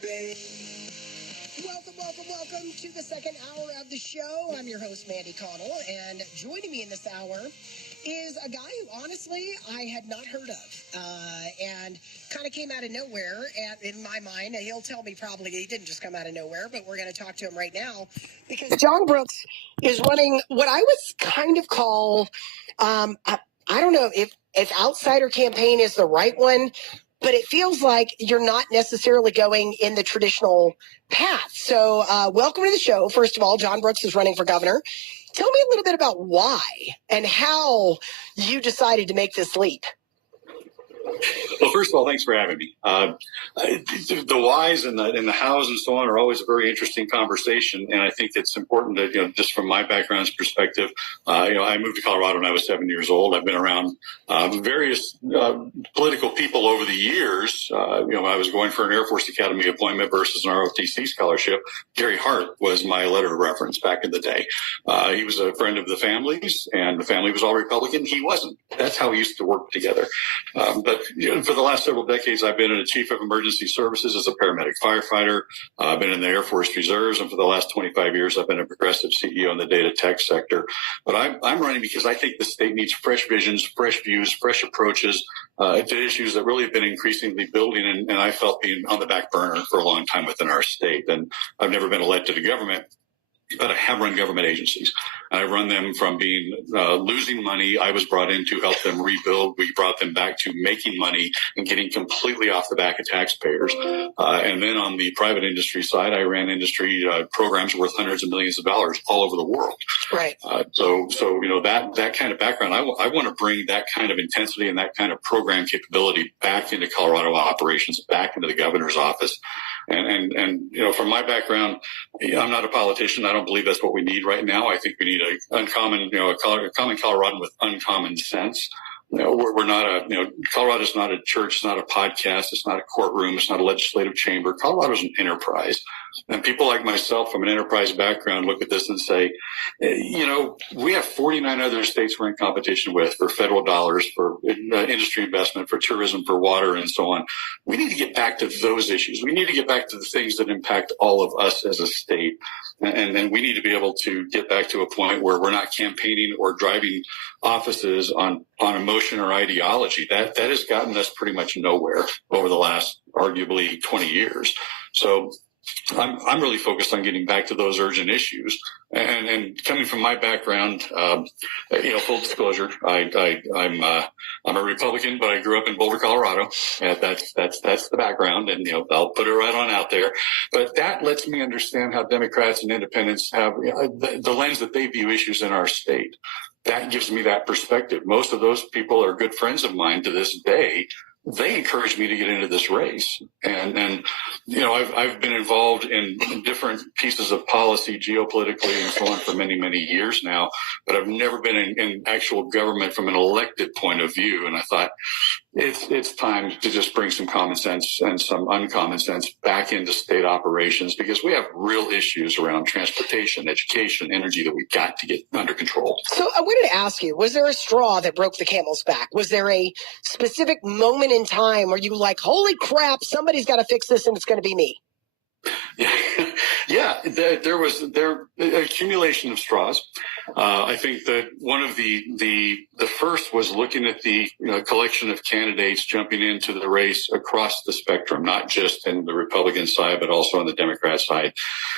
Welcome to the second hour of the show. I'm your host, Mandy, Connell, and joining me in this hour is a guy who, honestly, I had not heard of, and kind of came out of nowhere. And in my mind, he'll tell me probably he didn't just come out of nowhere, but we're going to talk to him right now because John Brooks is running what I would kind of call, I don't know if outsider campaign is the right one, but it feels like you're not necessarily going in the traditional path. So welcome to the show. First of all, John Brooks is running for governor. Tell me a little bit about why and how you decided to make this leap. Well, first of all, thanks for having me. The whys and the hows and so on are always a very interesting conversation, and I think it's important that, just from my background's perspective, I moved to Colorado when I was 7 years old. I've been around various political people over the years. When I was going for an Air Force Academy appointment versus an ROTC scholarship, Gary Hart was my letter of reference back in the day. He was a friend of the family's, and the family was all Republican. He wasn't. That's how we used to work together. But for the last several decades, I've been a chief of emergency services as a paramedic firefighter. I've been in the Air Force Reserves, and for the last 25 years, I've been a progressive CEO in the data tech sector. But I'm running because I think the state needs fresh visions, fresh views, fresh approaches to issues that really have been increasingly building, and I felt being on the back burner for a long time within our state. And I've never been elected to government, but I have run government agencies. I run them from being losing money. I was brought in to help them rebuild. We brought them back to making money and getting completely off the back of taxpayers. And then on the private industry side, I ran industry programs worth hundreds of millions of dollars all over the world. Right. So that kind of background, I want to bring that kind of intensity and that kind of program capability back into Colorado operations, back into the governor's office. And from my background, I'm not a politician. I don't believe that's what we need right now. I think we need a common Coloradan with uncommon sense. We're not Colorado's not a church. It's not a podcast. It's not a courtroom. It's not a legislative chamber. Colorado's an enterprise. And people like myself from an enterprise background look at this and say, we have 49 other states we're in competition with for federal dollars, for industry investment, for tourism, for water, and so on. We need to get back to those issues. We need to get back to the things that impact all of us as a state. And then we need to be able to get back to a point where we're not campaigning or driving offices on emotion or ideology. That has gotten us pretty much nowhere over the last arguably 20 years. So I'm really focused on getting back to those urgent issues. And coming from my background, full disclosure, I'm a Republican, but I grew up in Boulder, Colorado. That's the background, and I'll put it right on out there. But that lets me understand how Democrats and independents have the lens that they view issues in our state. That gives me that perspective. Most of those people are good friends of mine to this day. They encouraged me to get into this race. And I've been involved in different pieces of policy geopolitically and so on for many, many years now, but I've never been in actual government from an elected point of view. And I thought it's time to just bring some common sense and some uncommon sense back into state operations, because we have real issues around transportation, education, energy that we've got to get under control. So I wanted to ask you, was there a straw that broke the camel's back? Was there a specific moment in time where you were like, holy crap, somebody's got to fix this and it's going to be me? Yeah, there was accumulation of straws. I think that one of the first was looking at the collection of candidates jumping into the race across the spectrum, not just in the Republican side, but also on the Democrat side.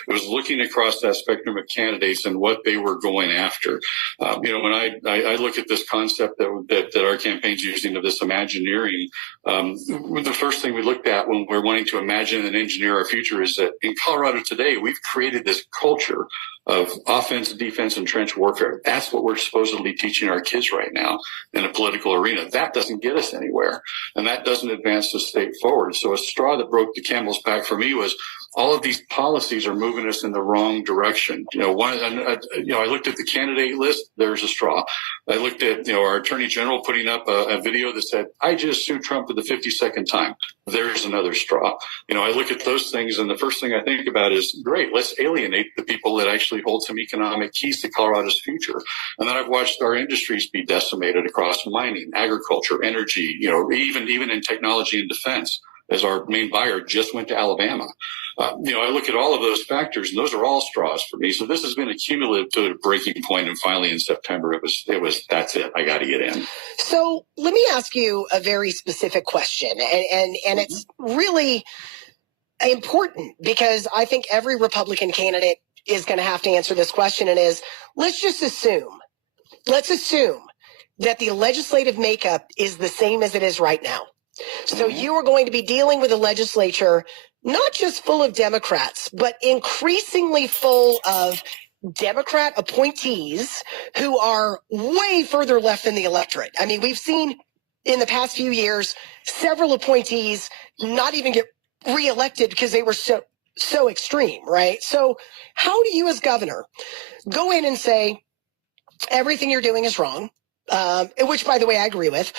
It was looking across that spectrum of candidates and what they were going after. When I look at this concept that our campaign's using of this Imagineering, the first thing we looked at when we're wanting to imagine and engineer our future is that in Colorado today, we've created this culture of offense, defense, and trench warfare. That's what we're supposedly teaching our kids right now in a political arena. That doesn't get us anywhere, and that doesn't advance the state forward. So a straw that broke the camel's back for me was all of these policies are moving us in the wrong direction. I looked at the candidate list. There's a straw. I looked at, our attorney general putting up a video that said, I just sued Trump for the 52nd time. There's another straw. I look at those things, and the first thing I think about is, great, let's alienate the people that actually hold some economic keys to Colorado's future. And then I've watched our industries be decimated across mining, agriculture, energy, even in technology and defense. as our main buyer, just went to Alabama. I look at all of those factors, and those are all straws for me. So this has been a cumulative breaking point, and finally in September, it was that's it. I got to get in. So let me ask you a very specific question, and it's really important because I think every Republican candidate is going to have to answer this question, and let's assume that the legislative makeup is the same as it is right now. So you are going to be dealing with a legislature not just full of Democrats, but increasingly full of Democrat appointees who are way further left than the electorate. I mean, we've seen in the past few years several appointees not even get reelected because they were so extreme, right? So how do you as governor go in and say everything you're doing is wrong? Which, by the way, I agree with,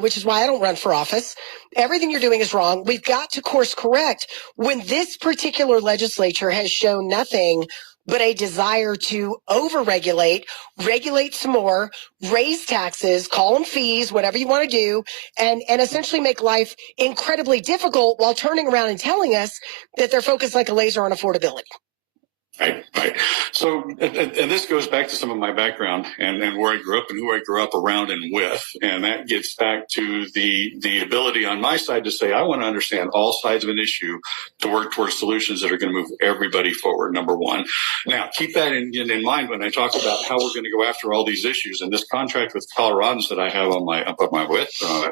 which is why I don't run for office. Everything you're doing is wrong. We've got to course correct when this particular legislature has shown nothing but a desire to overregulate, regulate some more, raise taxes, call them fees, whatever you want to do, and essentially make life incredibly difficult while turning around and telling us that they're focused like a laser on affordability. Right. So, and this goes back to some of my background and where I grew up and who I grew up around and with. And that gets back to the ability on my side to say, I want to understand all sides of an issue to work towards solutions that are going to move everybody forward, number one. Now, keep that in mind when I talk about how we're going to go after all these issues. And this contract with Coloradans that I have on my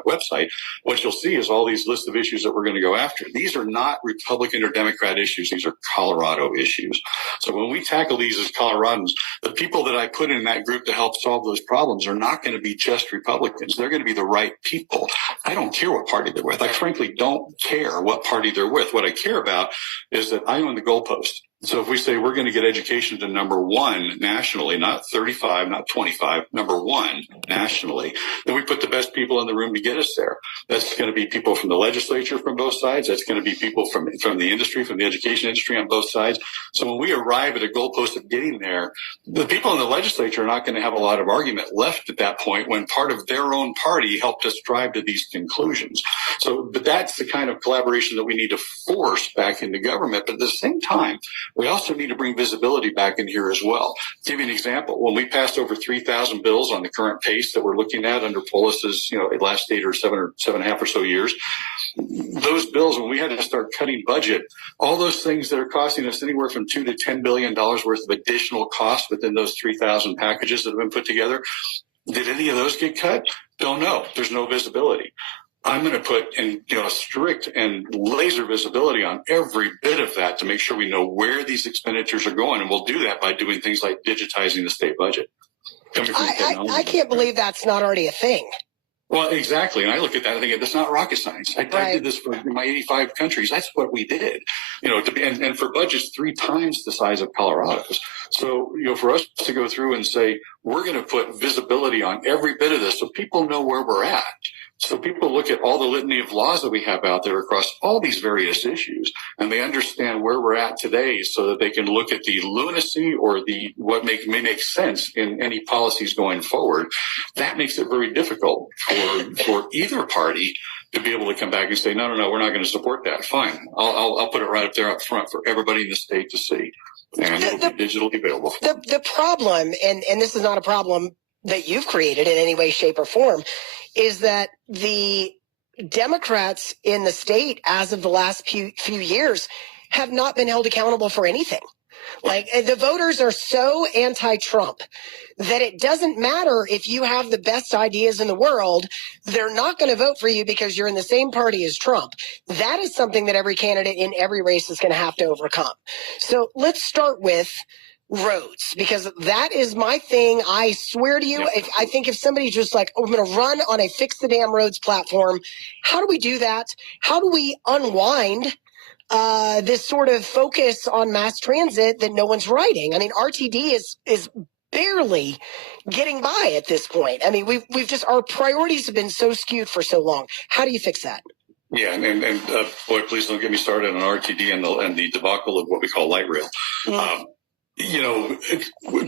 website, what you'll see is all these lists of issues that we're going to go after. These are not Republican or Democrat issues. These are Colorado issues. So when we tackle these as Coloradans, the people that I put in that group to help solve those problems are not going to be just Republicans. They're going to be the right people. I don't care what party they're with. I frankly don't care what party they're with. What I care about is that I own the goalpost. So if we say we're going to get education to number one nationally, not 35, not 25, number one nationally, then we put the best people in the room to get us there. That's going to be people from the legislature from both sides. That's going to be people from the industry, from the education industry on both sides. So when we arrive at a goalpost of getting there, the people in the legislature are not going to have a lot of argument left at that point when part of their own party helped us drive to these conclusions. So, but that's the kind of collaboration that we need to force back into government. But at the same time, we also need to bring visibility back in here as well. Give you an example. When we passed over 3,000 bills on the current pace that we're looking at under Polis's, last 8 or 7.5 or so years, those bills, when we had to start cutting budget, all those things that are costing us anywhere from $2 to $10 billion worth of additional costs within those 3,000 packages that have been put together, did any of those get cut? Don't know. There's no visibility. I'm going to put in, strict and laser visibility on every bit of that to make sure we know where these expenditures are going. And we'll do that by doing things like digitizing the state budget. I can't believe that's not already a thing. Well, exactly. And I look at that and think that's not rocket science. I did this for my 85 countries. That's what we did, and for budgets 3 times the size of Colorado's. So, for us to go through and say, we're going to put visibility on every bit of this so people know where we're at. So people look at all the litany of laws that we have out there across all these various issues, and they understand where we're at today so that they can look at the lunacy or what may make sense in any policies going forward. That makes it very difficult for either party to be able to come back and say, no, we're not going to support that. Fine. I'll put it right up there up front for everybody in the state to see. And it'll be digitally available. The problem, and this is not a problem that you've created in any way, shape, or form, is that the Democrats in the state, as of the last few years, have not been held accountable for anything. Like, the voters are so anti-Trump that it doesn't matter if you have the best ideas in the world. They're not going to vote for you because you're in the same party as Trump. That is something that every candidate in every race is going to have to overcome. So let's start with roads, because that is my thing. I swear to you, I think if somebody's just like, I'm going to run on a fix the damn roads platform, how do we do that? How do we unwind this sort of focus on mass transit that no one's writing? I mean, RTD is barely getting by at this point. I mean, we've just, our priorities have been so skewed for so long. How do you fix that? Yeah, and boy, please don't get me started on RTD and the debacle of what we call light rail.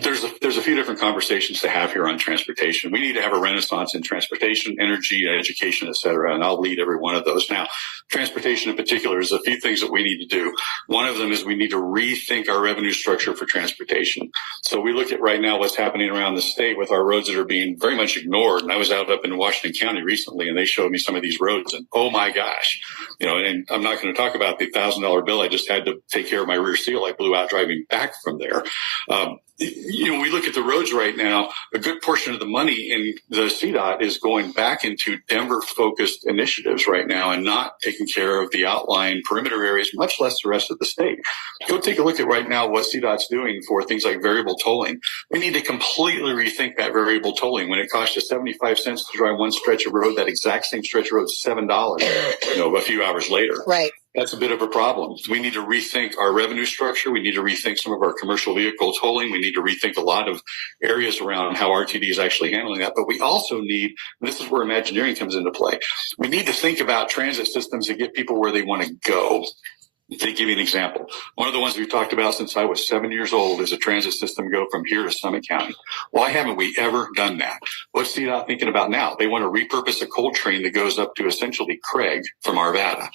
There's a few different conversations to have here on transportation. We need to have a renaissance in transportation, energy, education, et cetera, and I'll lead every one of those. Now, transportation in particular is a few things that we need to do. One of them is we need to rethink our revenue structure for transportation. So we look at right now what's happening around the state with our roads that are being very much ignored. And I was out up in Washington County recently, and they showed me some of these roads, and oh my gosh, and I'm not going to talk about the $1,000 bill I just had to take care of my rear seal I blew out driving back from there. We look at the roads right now, a good portion of the money in the CDOT is going back into Denver-focused initiatives right now and not taking care of the outlying perimeter areas, much less the rest of the state. Go take a look at right now what CDOT's doing for things like variable tolling. We need to completely rethink that variable tolling. When it costs you 75 cents to drive one stretch of road, that exact same stretch of road is $7, a few hours later. Right. That's a bit of a problem. We need to rethink our revenue structure. We need to rethink some of our commercial vehicle tolling. We need to rethink a lot of areas around how RTD is actually handling that. But we also need, and this is where Imagineering comes into play, we need to think about transit systems that get people where they want to go. To give you an example, one of the ones we've talked about since I was 7 years old is a transit system go from here to Summit County. Why haven't we ever done that? What's CDOT thinking about now? They want to repurpose a coal train that goes up to essentially Craig from Arvada.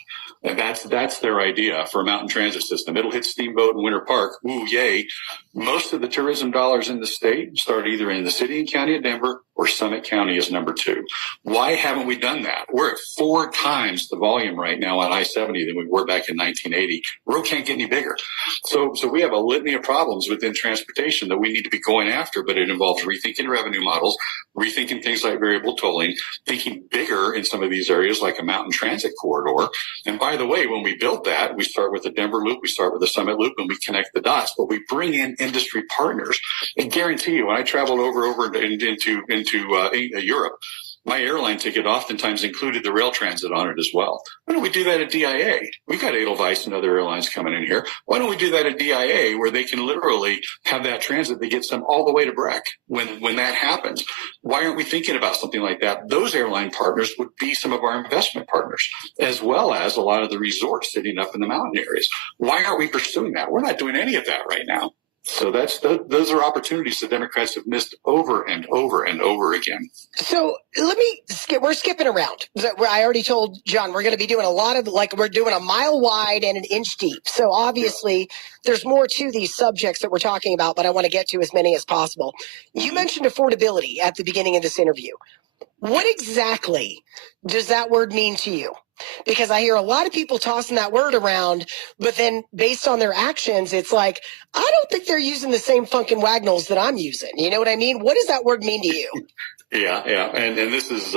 And that's their idea for a mountain transit system. It'll hit Steamboat and Winter Park. Ooh, yay. Most of the tourism dollars in the state start either in the city and county of Denver or Summit County is number 2. Why haven't we done that? We're at 4 times the volume right now on I-70 than we were back in 1980. The road can't get any bigger. So we have a litany of problems within transportation that we need to be going after, but it involves rethinking revenue models, rethinking things like variable tolling, thinking bigger in some of these areas like a mountain transit corridor. And by the way, when we build that, we start with the Denver loop, we start with the Summit loop, and we connect the dots, but we bring in industry partners. And guarantee you, when I traveled over into Europe, my airline ticket oftentimes included the rail transit on it as well. Why don't we do that at DIA? We've got Edelweiss and other airlines coming in here. Why don't we do that at DIA where they can literally have that transit that gets them all the way to Breck when that happens? Why aren't we thinking about something like that? Those airline partners would be some of our investment partners, as well as a lot of the resorts sitting up in the mountain areas. Why aren't we pursuing that? We're not doing any of that right now. So those are opportunities the Democrats have missed over and over and over again. So we're skipping around. I already told John we're going to be doing a lot of, we're doing a mile wide and an inch deep. So obviously there's more to these subjects that we're talking about, but I want to get to as many as possible. You mentioned affordability at the beginning of this interview. What exactly does that word mean to you? Because I hear a lot of people tossing that word around, but then based on their actions, it's like, I don't think they're using the same funkin' wagnalls that I'm using. You know what I mean? What does that word mean to you? Yeah. And this is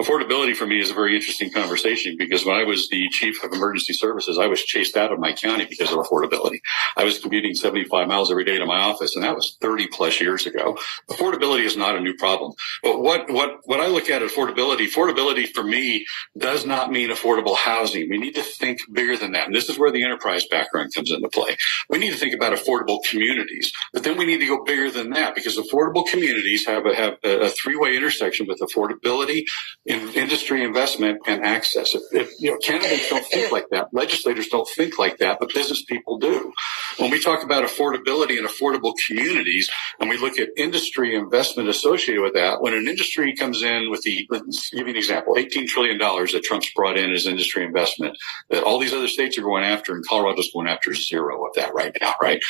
affordability for me is a very interesting conversation because when I was the chief of emergency services, I was chased out of my county because of affordability. I was commuting 75 miles every day to my office, and that was 30 plus years ago. Affordability is not a new problem. But what I look at affordability for me does not mean affordable housing. We need to think bigger than that. And this is where the enterprise background comes into play. We need to think about affordable communities, but then we need to go bigger than that because affordable communities have a three-way intersection with affordability, industry investment, and access. Candidates don't think like that. Legislators don't think like that, but business people do. When we talk about affordability and affordable communities, and we look at industry investment associated with that, when an industry comes in with let's give you an example, $18 trillion that Trump's brought in as industry investment, that all these other states are going after, and Colorado's going after 0 of that right now, right?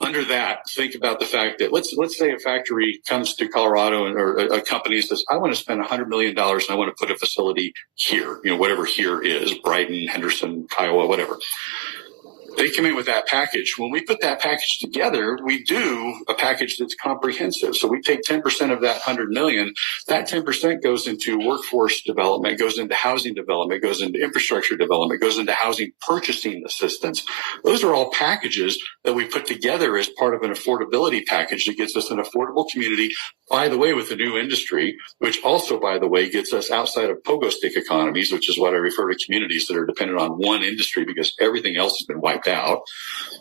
Under that, think about the fact that let's say a factory comes to Colorado or a company says, I want to spend $100 million and I want to put a facility here, whatever here is, Brighton, Henderson, Kiowa, whatever. They come in with that package. When we put that package together, we do a package that's comprehensive. So we take 10% of that $100 million. That 10% goes into workforce development, goes into housing development, goes into infrastructure development, goes into housing purchasing assistance. Those are all packages that we put together as part of an affordability package that gets us an affordable community, by the way, with a new industry, which also, by the way, gets us outside of pogo stick economies, which is what I refer to communities that are dependent on one industry because everything else has been wiped mapped out.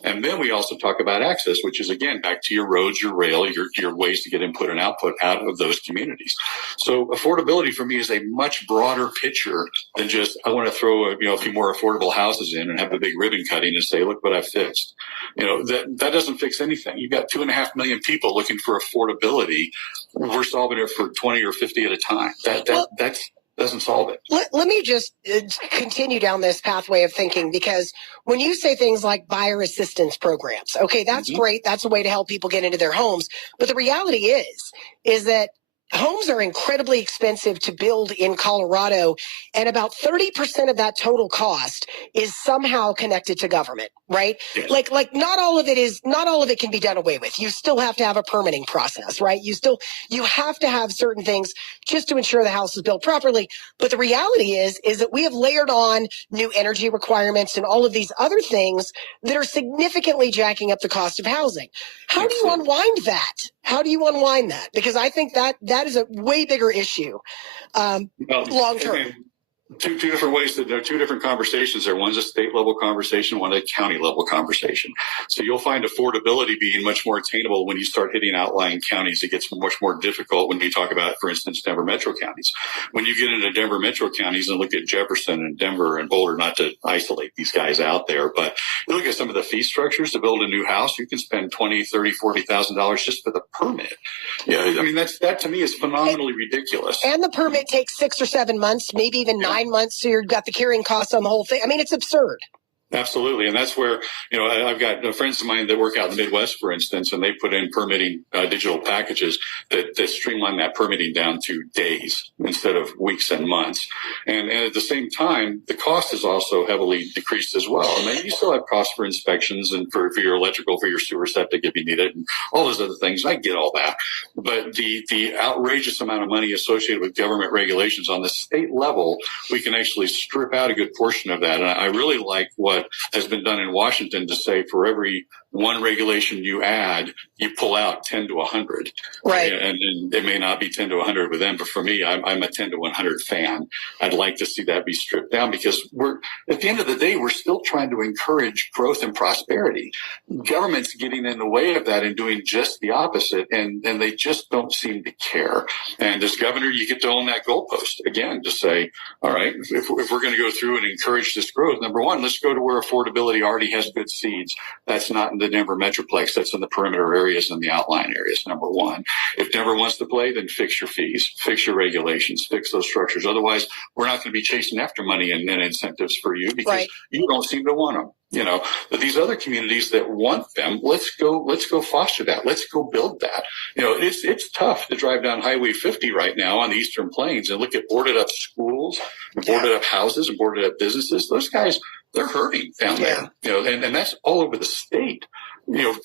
And then we also talk about access, which is, again, back to your roads, your rail, your ways to get input and output out of those communities. So affordability for me is a much broader picture than just, I want to throw a few more affordable houses in and have a big ribbon cutting and say, look what I've fixed. That doesn't fix anything. You've got 2.5 million people looking for affordability. We're solving it for 20 or 50 at a time. That doesn't solve it. Let me just continue down this pathway of thinking, because when you say things like buyer assistance programs, okay, that's great. That's a way to help people get into their homes. But the reality is that homes are incredibly expensive to build in Colorado, and about 30% of that total cost is somehow connected to government, right? Yes. Like not all of it can be done away with. You still have to have a permitting process, right? You have to have certain things just to ensure the house is built properly. But the reality is that we have layered on new energy requirements and all of these other things that are significantly jacking up the cost of housing. How do you unwind that? How do you unwind that? Because I think that is a way bigger issue long term. Two different ways. There are two different conversations there. One's a state level conversation, one a county level conversation. So you'll find affordability being much more attainable when you start hitting outlying counties. It gets much more difficult when you talk about, for instance, Denver metro counties. When you get into Denver metro counties and look at Jefferson and Denver and Boulder, not to isolate these guys out there, but you look at some of the fee structures to build a new house, you can spend $20,000, $30,000, $40,000 just for the permit. Yeah, I mean, that to me is phenomenally ridiculous. And the permit takes 6 or 7 months, maybe even 9 months, so you've got the carrying costs on the whole thing. I mean, it's absurd. Absolutely. And that's where, I've got friends of mine that work out in the Midwest, for instance, and they put in permitting digital packages that streamline that permitting down to days instead of weeks and months. And at the same time, the cost is also heavily decreased as well. And then you still have costs for inspections and for your electrical, for your sewer septic if you need it, and all those other things. I get all that. But the outrageous amount of money associated with government regulations on the state level, we can actually strip out a good portion of that. And I really like what has been done in Washington to say for every one regulation you add, you pull out 10 to 100. Right. And it may not be 10 to 100 with them, but for me, I'm a 10 to 100 fan. I'd like to see that be stripped down because at the end of the day, we're still trying to encourage growth and prosperity. Government's getting in the way of that and doing just the opposite, and they just don't seem to care. And as governor, you get to own that goalpost again to say, all right, if we're going to go through and encourage this growth, number one, let's go to where affordability already has good seeds. That's not in the Denver Metroplex. That's in the perimeter areas and the outlying areas, number one. If Denver wants to play, then fix your fees, fix your regulations, fix those structures. Otherwise, we're not going to be chasing after money and incentives for you because you don't seem to want them. But these other communities that want them, let's go foster that. Let's go build that. It's tough to drive down Highway 50 right now on the Eastern Plains and look at boarded up schools, and boarded up houses, and boarded up businesses. Those guys, they're hurting down there. And that's all over the state.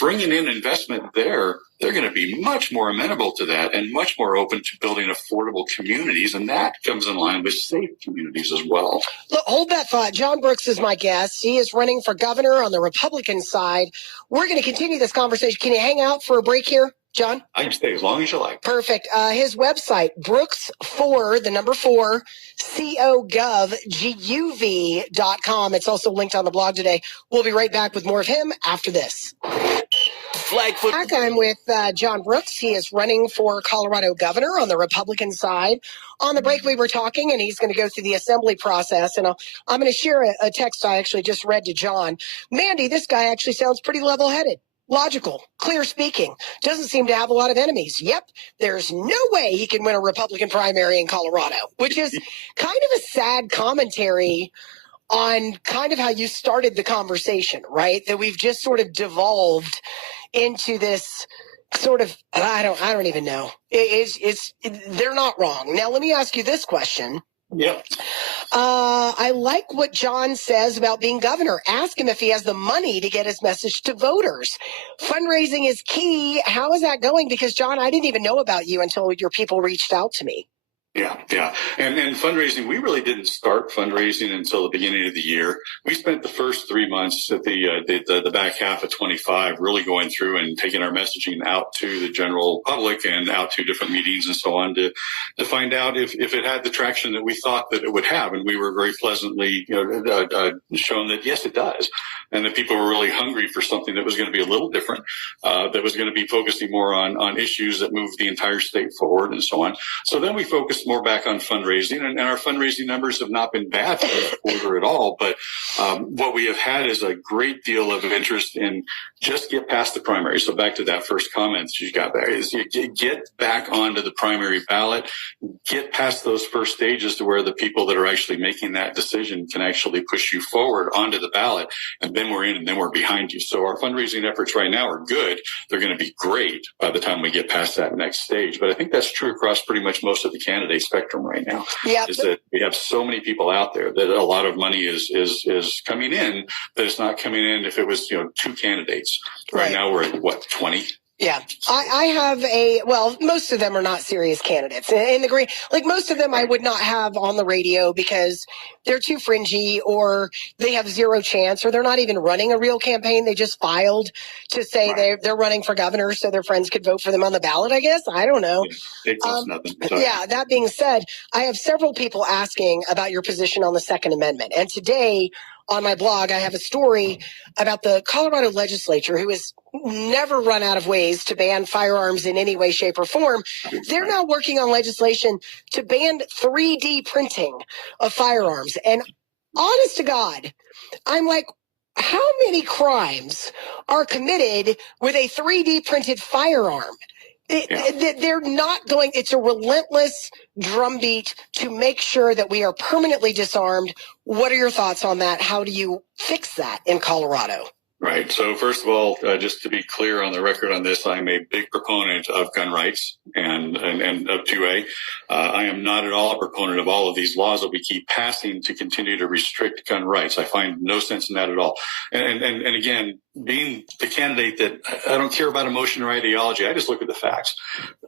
Bringing in investment there, they're going to be much more amenable to that and much more open to building affordable communities. And that comes in line with safe communities as well. Look, hold that thought. John Brooks is my guest. He is running for governor on the Republican side. We're going to continue this conversation. Can you hang out for a break here, John? I can stay as long as you like. Perfect. His website, Brooks4, the number 4, COGOV.com. It's also linked on the blog today. We'll be right back with more of him after this. Back, I'm with John Brooks. He is running for Colorado governor on the Republican side. On the break, we were talking, and he's going to go through the assembly process. And I'm going to share a text I actually just read to John. Mandy, this guy actually sounds pretty level-headed. Logical, clear speaking, doesn't seem to have a lot of enemies. Yep, there's no way he can win a Republican primary in Colorado, which is kind of a sad commentary on kind of how you started the conversation, right? That we've just sort of devolved into this sort of, I don't even know. They're not wrong. Now, let me ask you this question. Yep. I like what John says about being governor. Ask him if he has the money to get his message to voters. Fundraising is key. How is that going? Because, John, I didn't even know about you until your people reached out to me. Yeah. And fundraising, we really didn't start fundraising until the beginning of the year. We spent the first 3 months at the back half of 25 really going through and taking our messaging out to the general public and out to different meetings and so on to find out if it had the traction that we thought that it would have. And we were very pleasantly shown that, yes, it does. And that people were really hungry for something that was going to be a little different, that was going to be focusing more on issues that move the entire state forward and so on. So then we focused more back on fundraising, and our fundraising numbers have not been bad for this quarter at all. But what we have had is a great deal of interest in just get past the primary. So back to that first comment that you got there is you get back onto the primary ballot, get past those first stages to where the people that are actually making that decision can actually push you forward onto the ballot, and then we're in and then we're behind you. So our fundraising efforts right now are good. They're going to be great by the time we get past that next stage. But I think that's true across pretty much most of the candidate spectrum right now. Yeah. Is that we have so many people out there that a lot of money is coming in that it's not coming in if it was 2 candidates. Right now we're at what, 20? Yeah, I have most of them are not serious candidates. In the green, like most of them I would not have on the radio because they're too fringy or they have zero chance or they're not even running a real campaign. They just filed to say they're running for governor so their friends could vote for them on the ballot, I guess. I don't know. It costs nothing. Yeah, that being said, I have several people asking about your position on the Second Amendment. And today on my blog, I have a story about the Colorado legislature who has never run out of ways to ban firearms in any way, shape, or form. They're now working on legislation to ban 3D printing of firearms. And honest to God, I'm like, how many crimes are committed with a 3D printed firearm? They're not going, it's a relentless drumbeat to make sure that we are permanently disarmed. What are your thoughts on that? How do you fix that in Colorado? Right. So first of all, just to be clear on the record on this, I'm a big proponent of gun rights and of 2A. I am not at all a proponent of all of these laws that we keep passing to continue to restrict gun rights. I find no sense in that at all. And again, being the candidate that I don't care about emotion or ideology, I just look at the facts.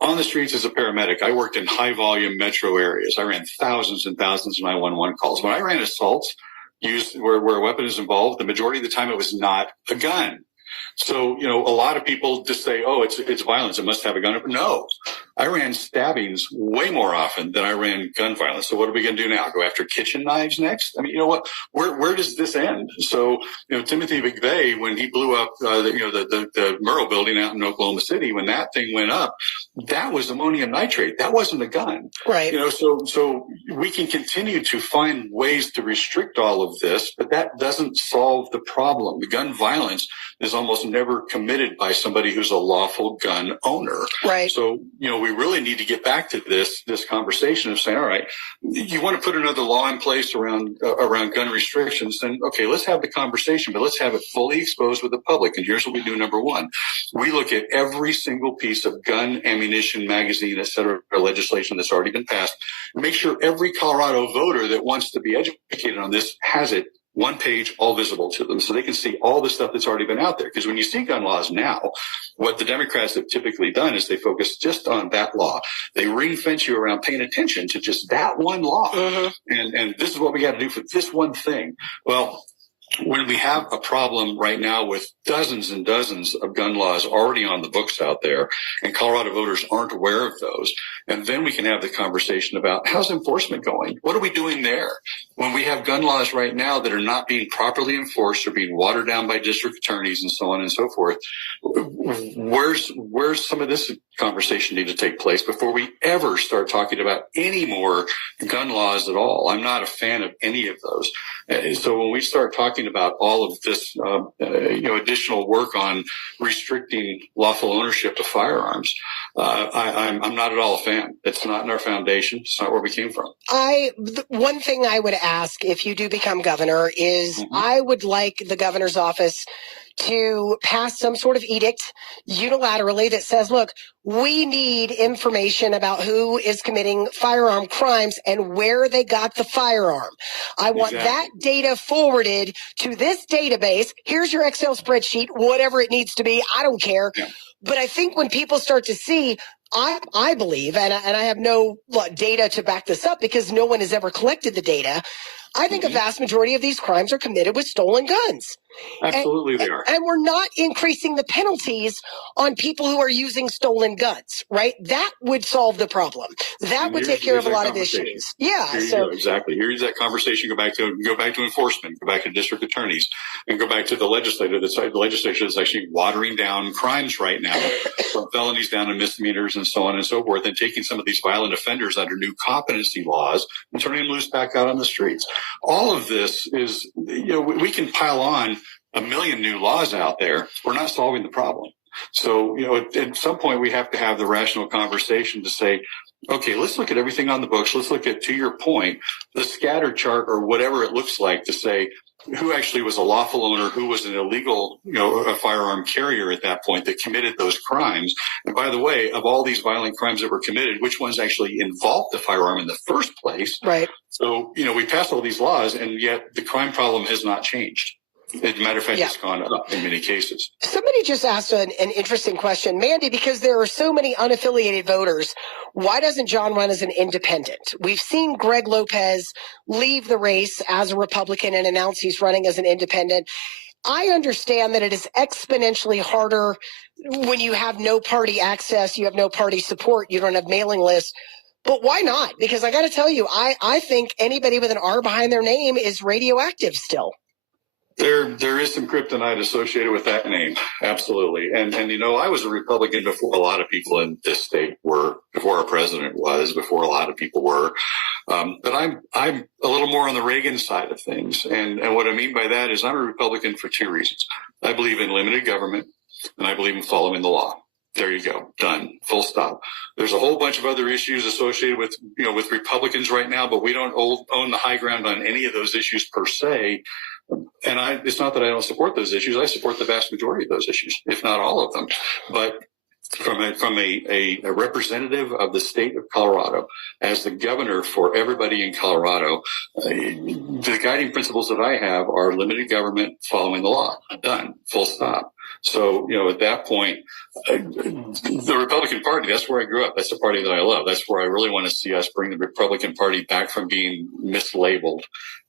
On the streets as a paramedic, I worked in high volume metro areas. I ran thousands and thousands of 911 calls. When I ran assaults, used where a weapon is involved, the majority of the time it was not a gun. So, a lot of people just say, oh, it's violence, it must have a gun. No, I ran stabbings way more often than I ran gun violence. So what are we going to do now? Go after kitchen knives next? I mean, what? Where does this end? So, Timothy McVeigh, when he blew up, the Murrow building out in Oklahoma City, when that thing went up, that was ammonium nitrate. That wasn't a gun. Right. So we can continue to find ways to restrict all of this, but that doesn't solve the problem. The gun violence is almost never committed by somebody who's a lawful gun owner. Right. So, we really need to get back to this conversation of saying, all right, you want to put another law in place around gun restrictions, then okay, let's have the conversation, but let's have it fully exposed with the public. And here's what we do. Number one, we look at every single piece of gun, ammunition, magazine, et cetera, legislation that's already been passed, and make sure every Colorado voter that wants to be educated on this has it one page, all visible to them, so they can see all the stuff that's already been out there. Because when you see gun laws now, what the Democrats have typically done is they focus just on that law. They ring fence you around paying attention to just that one law. And this is what we got to do for this one thing. Well, when we have a problem right now with dozens and dozens of gun laws already on the books out there, and Colorado voters aren't aware of those, and then we can have the conversation about how's enforcement going? What are we doing there? When we have gun laws right now that are not being properly enforced or being watered down by district attorneys and so on and so forth, where's some of this conversation need to take place before we ever start talking about any more gun laws at all? I'm not a fan of any of those. So when we start talking about all of this, additional work on restricting lawful ownership of firearms, I'm not at all a fan. It's not in our foundation. It's not where we came from. One thing I would ask if you do become governor is I would like the governor's office to pass some sort of edict unilaterally that says, look, we need information about who is committing firearm crimes and where they got the firearm. I want that data forwarded to this database. Here's your Excel spreadsheet, whatever it needs to be. I don't care. Yeah. But I think when people start to see I believe, and I have no data to back this up because no one has ever collected the data. I think a vast majority of these crimes are committed with stolen guns. Absolutely, they are. And we're not increasing the penalties on people who are using stolen guns, right? That would solve the problem. That would take care of a lot of issues. Yeah. Here you go. Exactly. Here's that conversation. Go back to enforcement. Go back to district attorneys, and go back to the legislature. The legislature is actually watering down crimes right now, from felonies down to misdemeanors and so on and so forth, and taking some of these violent offenders under new competency laws and turning them loose back out on the streets. All of this is, we can pile on a million new laws out there. We're not solving the problem. So, at some point we have to have the rational conversation to say, okay, let's look at everything on the books. Let's look at, to your point, the scatter chart or whatever it looks like to say who actually was a lawful owner, who was an illegal, a firearm carrier at that point that committed those crimes. And by the way, of all these violent crimes that were committed, which ones actually involved the firearm in the first place? Right. So, we passed all these laws, and yet the crime problem has not changed. As a matter of fact, It's gone up in many cases. Somebody just asked an interesting question. Mandy, because there are so many unaffiliated voters, why doesn't John run as an independent? We've seen Greg Lopez leave the race as a Republican and announce he's running as an independent. I understand that it is exponentially harder when you have no party access, you have no party support, you don't have mailing lists. But why not? Because I got to tell you, I think anybody with an R behind their name is radioactive still. There is some kryptonite associated with that name. Absolutely. And I was a Republican before a lot of people in this state were, before our president was, before a lot of people were. But I'm a little more on the Reagan side of things. And what I mean by that is I'm a Republican for two reasons. I believe in limited government, and I believe in following the law. There you go. Done. Full stop. There's a whole bunch of other issues associated with, with Republicans right now, but we don't own the high ground on any of those issues per se. And it's not that I don't support those issues. I support the vast majority of those issues, if not all of them. But from a representative of the state of Colorado, as the governor for everybody in Colorado, the guiding principles that I have are limited government, following the law. Done. Full stop. So, at that point, the Republican Party, that's where I grew up. That's the party that I love. That's where I really want to see us bring the Republican Party back from being mislabeled.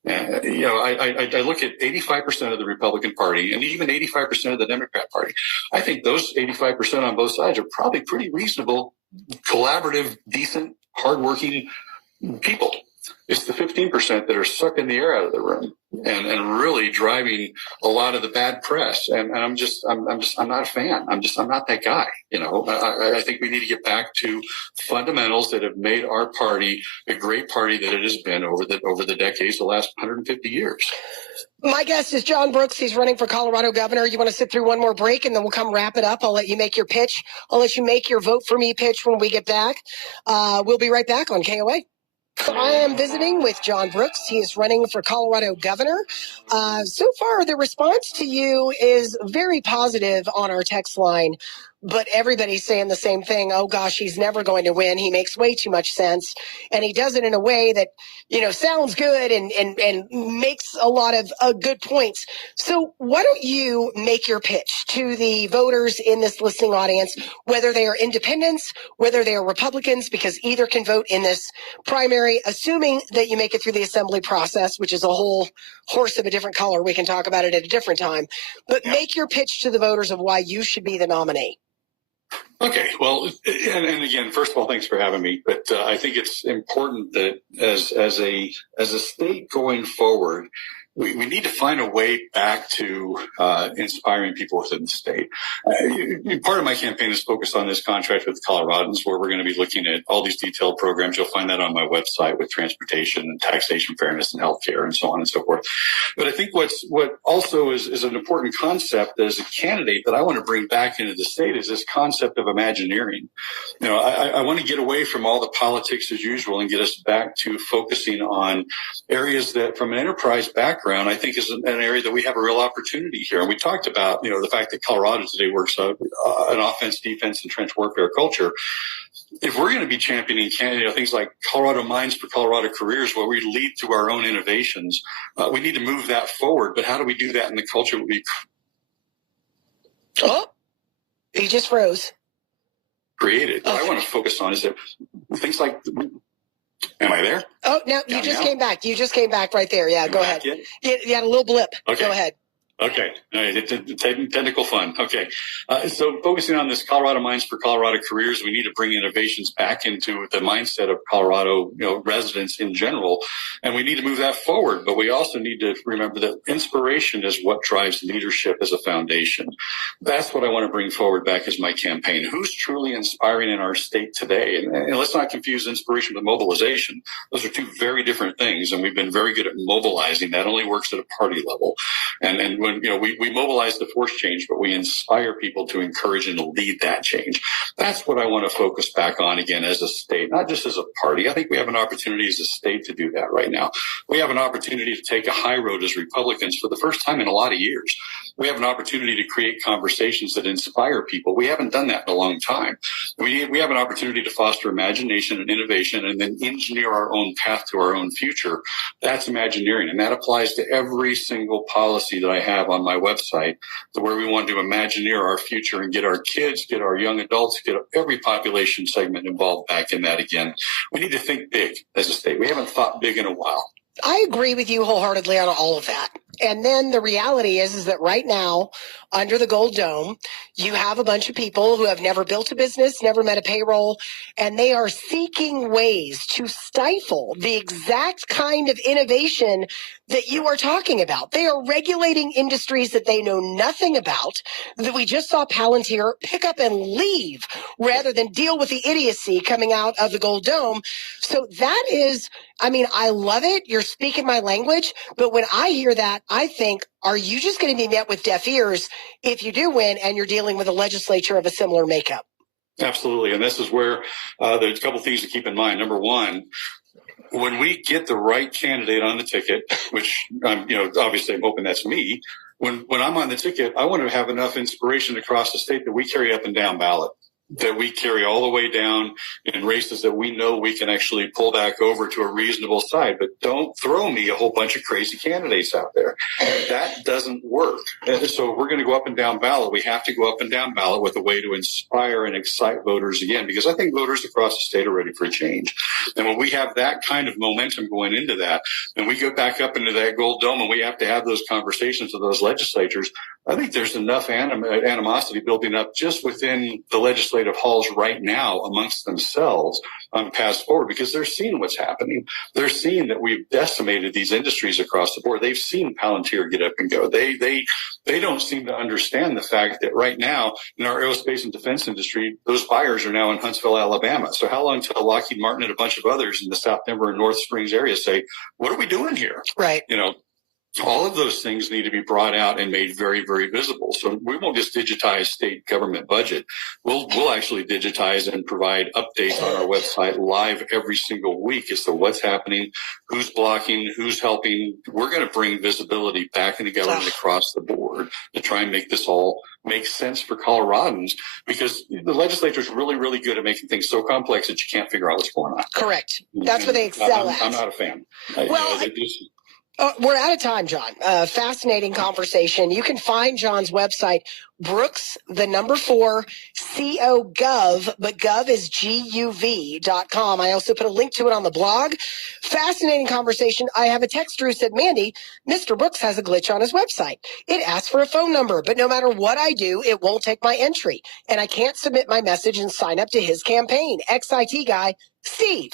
I look at 85% of the Republican Party and even 85% of the Democrat Party. I think those 85% on both sides are probably pretty reasonable, collaborative, decent, hardworking people. It's the 15% that are sucking the air out of the room and really driving a lot of the bad press. And I'm not a fan. I'm not that guy. I think we need to get back to fundamentals that have made our party a great party that it has been over the decades, the last 150 years. My guest is John Brooks. He's running for Colorado governor. You want to sit through one more break, and then we'll come wrap it up. I'll let you make your pitch. I'll let you make your vote for me pitch when we get back. We'll be right back on KOA. I am visiting with John Brooks. He is running for Colorado governor. So far, the response to you is very positive on our text line, but everybody's saying the same thing. Oh, gosh, he's never going to win. He makes way too much sense, and he does it in a way that, sounds good and makes a lot of good points. So why don't you make your pitch to the voters in this listening audience, whether they are independents, whether they are Republicans, because either can vote in this primary, assuming that you make it through the assembly process, which is a whole horse of a different color. We can talk about it at a different time. But make your pitch to the voters of why you should be the nominee. Okay, well, and again, first of all, thanks for having me. But I think it's important that as a state going forward, we need to find a way back to inspiring people within the state. Part of my campaign is focused on this contract with Coloradans, where we're going to be looking at all these detailed programs. You'll find that on my website with transportation and taxation fairness and healthcare and so on and so forth. But I think what also is an important concept as a candidate that I want to bring back into the state is this concept of Imagineering. I want to get away from all the politics as usual and get us back to focusing on areas that, from an enterprise background, I think is an area that we have a real opportunity here. And we talked about, the fact that Colorado today works an offense, defense, and trench warfare culture. If we're going to be championing things like Colorado Minds for Colorado Careers, where we lead through our own innovations, we need to move that forward. But how do we do that in the culture? Oh, he just froze. created. What I want to focus on is that things like, am I there? Oh, no, you just came back. You just came back right there. Yeah, go ahead. You had a little blip. Okay. Go ahead. Okay. All right. Technical fun. Okay. So focusing on this Colorado Minds for Colorado Careers, we need to bring innovations back into the mindset of Colorado, residents in general, and we need to move that forward. But we also need to remember that inspiration is what drives leadership as a foundation. That's what I want to bring forward back as my campaign. Who's truly inspiring in our state today? And let's not confuse inspiration with mobilization. Those are two very different things, and we've been very good at mobilizing. That only works at a party level. And when, we mobilize the force change, but we inspire people to encourage and lead that change. That's what I want to focus back on again as a state, not just as a party. I think we have an opportunity as a state to do that right now. We have an opportunity to take a high road as Republicans for the first time in a lot of years. We have an opportunity to create conversations that inspire people. We haven't done that in a long time. We have an opportunity to foster imagination and innovation and then engineer our own path to our own future. That's Imagineering, and that applies to every single policy that I have on my website, to where we want to Imagineer our future and get our kids, get our young adults, get every population segment involved back in that again. We need to think big as a state. We haven't thought big in a while. I agree with you wholeheartedly on all of that. And then the reality is that right now, under the Gold Dome, you have a bunch of people who have never built a business, never met a payroll, and they are seeking ways to stifle the exact kind of innovation that you are talking about. They are regulating industries that they know nothing about, that we just saw Palantir pick up and leave rather than deal with the idiocy coming out of the Gold Dome. So that is, I love it. You're speaking my language. But when I hear that, I think, are you just going to be met with deaf ears if you do win and you're dealing with a legislature of a similar makeup? Absolutely. And this is where there's a couple things to keep in mind. Number one, when we get the right candidate on the ticket, which obviously I'm hoping that's me, when I'm on the ticket, I want to have enough inspiration across the state that we carry up and down ballot, that we carry all the way down in races that we know we can actually pull back over to a reasonable side. But don't throw me a whole bunch of crazy candidates out there. That doesn't work. And so if we're going to go up and down ballot, we have to go up and down ballot with a way to inspire and excite voters again, because I think voters across the state are ready for a change. And when we have that kind of momentum going into that, and we go back up into that Gold Dome and we have to have those conversations with those legislatures, I think there's enough animosity building up just within the legislative halls right now amongst themselves on paths forward, because they're seeing what's happening. They're seeing that we've decimated these industries across the board. They've seen Palantir get up and go. They don't seem to understand the fact that right now in our aerospace and defense industry, those buyers are now in Huntsville, Alabama. So how long till Lockheed Martin and a bunch of others in the South Denver and North Springs area say, what are we doing here? Right. All of those things need to be brought out and made very, very visible. So we won't just digitize state government budget. We'll actually digitize and provide updates on our website live every single week as to what's happening, who's blocking, who's helping. We're going to bring visibility back into government across the board to try and make this all make sense for Coloradans, because the legislature is really, really good at making things so complex that you can't figure out what's going on. Correct. That's what they excel at. I'm not a fan. We're out of time, John. Fascinating conversation. You can find John's website, Brooks, 4, COGov, but gov is GUV.com. I also put a link to it on the blog. Fascinating conversation. I have a texter who said, Mandy, Mr. Brooks has a glitch on his website. It asks for a phone number, but no matter what I do, it won't take my entry. And I can't submit my message and sign up to his campaign. XIT guy, Steve.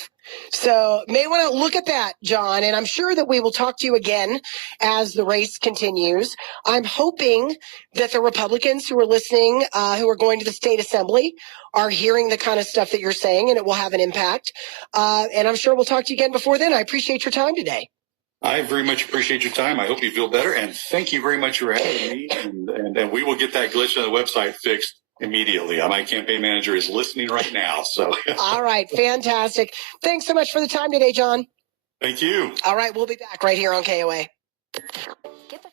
So may want to look at that, John, and I'm sure that we will talk to you again as the race continues. I'm hoping that the Republicans who are listening, who are going to the state assembly, are hearing the kind of stuff that you're saying, and it will have an impact. And I'm sure we'll talk to you again before then. I appreciate your time today. I very much appreciate your time. I hope you feel better, and thank you very much for having me. And we will get that glitch on the website fixed immediately. My campaign manager is listening right now. So all right, fantastic. Thanks so much for the time today, John. Thank you. All right, we'll be back right here on KOA.